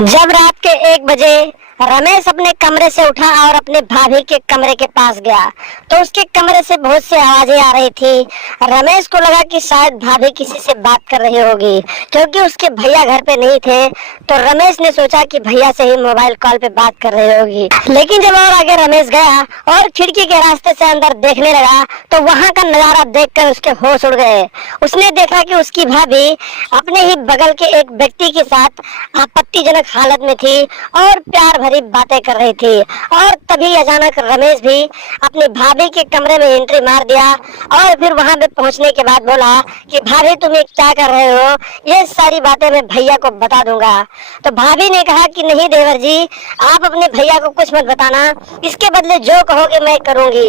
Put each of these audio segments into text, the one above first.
जब रात के 1 बजे रमेश अपने कमरे से उठा और अपने भाभी के कमरे के पास गया तो उसके कमरे से बहुत सी आवाजें आ रही थी। रमेश को लगा कि शायद भाभी किसी से बात कर रही होगी, क्योंकि उसके भैया घर पे नहीं थे। तो रमेश ने सोचा कि भैया से ही मोबाइल कॉल पे बात कर रही होगी। लेकिन जब और आगे रमेश गया और खिड़की के रास्ते से अंदर देखने लगा तो वहां का नजारा देखकर उसके होश उड़ गए। उसने देखा कि उसकी भाभी अपने ही बगल के एक व्यक्ति के साथ आपत्तिजनक हालत में थी और प्यार भरी बातें कर रही थी। और तभी अचानक रमेश भी अपनी भाभी के कमरे में एंट्री मार दिया और फिर वहां पे पहुंचने के बाद बोला कि भाभी तुम ये क्या कर रहे हो, ये सारी बातें मैं भैया को बता दूंगा। तो भाभी ने कहा कि नहीं देवर जी, आप अपने भैया को कुछ मत बताना, इसके बदले जो कहोगे मैं करूंगी।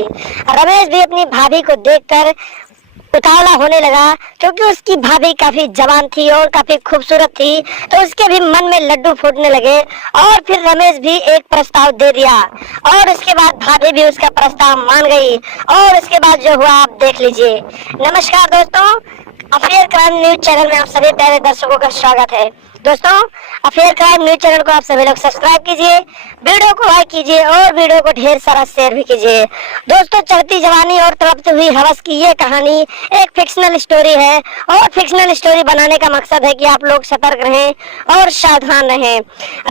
रमेश भी अपनी भाभी को देखकर उतावला होने लगा, क्योंकि उसकी भाभी काफी जवान थी और काफी खूबसूरत थी। तो उसके भी मन में लड्डू फूटने लगे और फिर रमेश भी एक प्रस्ताव दे दिया और उसके बाद भाभी भी उसका प्रस्ताव मान गई। और उसके बाद जो हुआ आप देख लीजिए। नमस्कार दोस्तों, अफेयर क्राइम न्यूज चैनल में आप सभी प्यारे दर्शकों का स्वागत है। दोस्तों, अफेयर क्राइम न्यूज चैनल को आप सभी लोग सब्सक्राइब कीजिए, वीडियो को लाइक कीजिए और वीडियो को ढेर सारा शेयर भी कीजिए। दोस्तों, चढ़ती जवानी और तड़पती हुई हवस की ये कहानी एक फिक्शनल स्टोरी है और फिक्शनल स्टोरी बनाने का मकसद है कि आप लोग सतर्क रहें और सावधान रहें।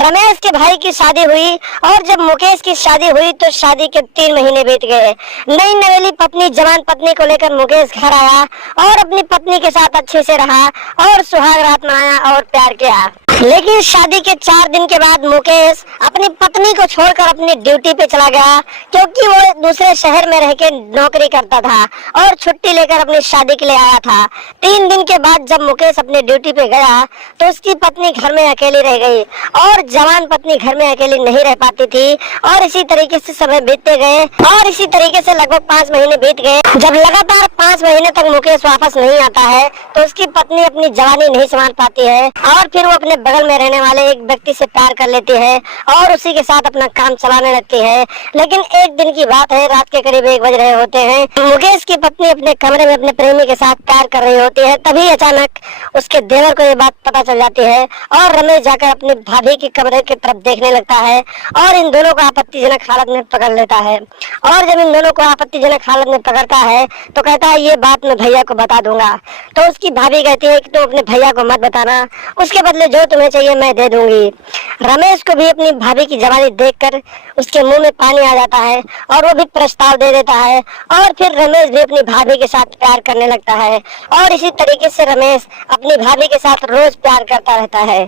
रमेश के भाई की शादी हुई और जब मुकेश की शादी हुई तो शादी के 3 महीने बीत गए। नई नवेली पत्नी जवान पत्नी को लेकर मुकेश घर आया और अपनी पत्नी के साथ अच्छे से रहा और सुहाग रात मनाया और प्यार किया। लेकिन शादी के 4 दिन के बाद मुकेश अपनी पत्नी को छोड़कर अपनी ड्यूटी पे चला गया, क्योंकि वो दूसरे शहर में रह के नौकरी करता था और छुट्टी लेकर अपनी शादी के लिए आया था। 3 दिन के बाद जब मुकेश अपनी ड्यूटी पे गया तो उसकी पत्नी घर में अकेली रह गई और जवान पत्नी घर में अकेली नहीं रह पाती थी। और इसी तरीके से समय बीतते गए और इसी तरीके से लगभग 5 महीने बीत गए। जब लगातार 5 महीने तक मुकेश वापस नहीं आता है तो उसकी पत्नी अपनी जवानी नहीं संभाल पाती है और फिर वो अपने बगल में रहने वाले एक व्यक्ति से प्यार कर लेती है और उसी के साथ अपना काम चलाने लगती है। लेकिन एक दिन की बात है, रात के करीब 1 बज रहे होते हैं। मुकेश की पत्नी अपने कमरे में अपने प्रेमी के साथ प्यार कर रही होती है। तभी अचानक उसके देवर को ये बात पता चल जाती है और रमेश जाकर अपनी भाभी के कमरे की तरफ देखने लगता है और इन दोनों को आपत्तिजनक हालत में पकड़ लेता है। और जब इन दोनों को आपत्तिजनक हालत में पकड़ता है तो कहता है ये बात मैं भैया को बता दूंगा। तो उसकी भाभी कहती है कि तुम अपने भैया को मत बताना, उसके बदले जो तुम्हें चाहिए मैं दे दूंगी। रमेश को भी अपनी भाभी की जवानी देखकर उसके मुंह में पानी आ जाता है और वो भी प्रस्ताव दे देता है और फिर रमेश भी अपनी भाभी के साथ प्यार करने लगता है और इसी तरीके से रमेश अपनी भाभी के साथ रोज प्यार करता रहता है।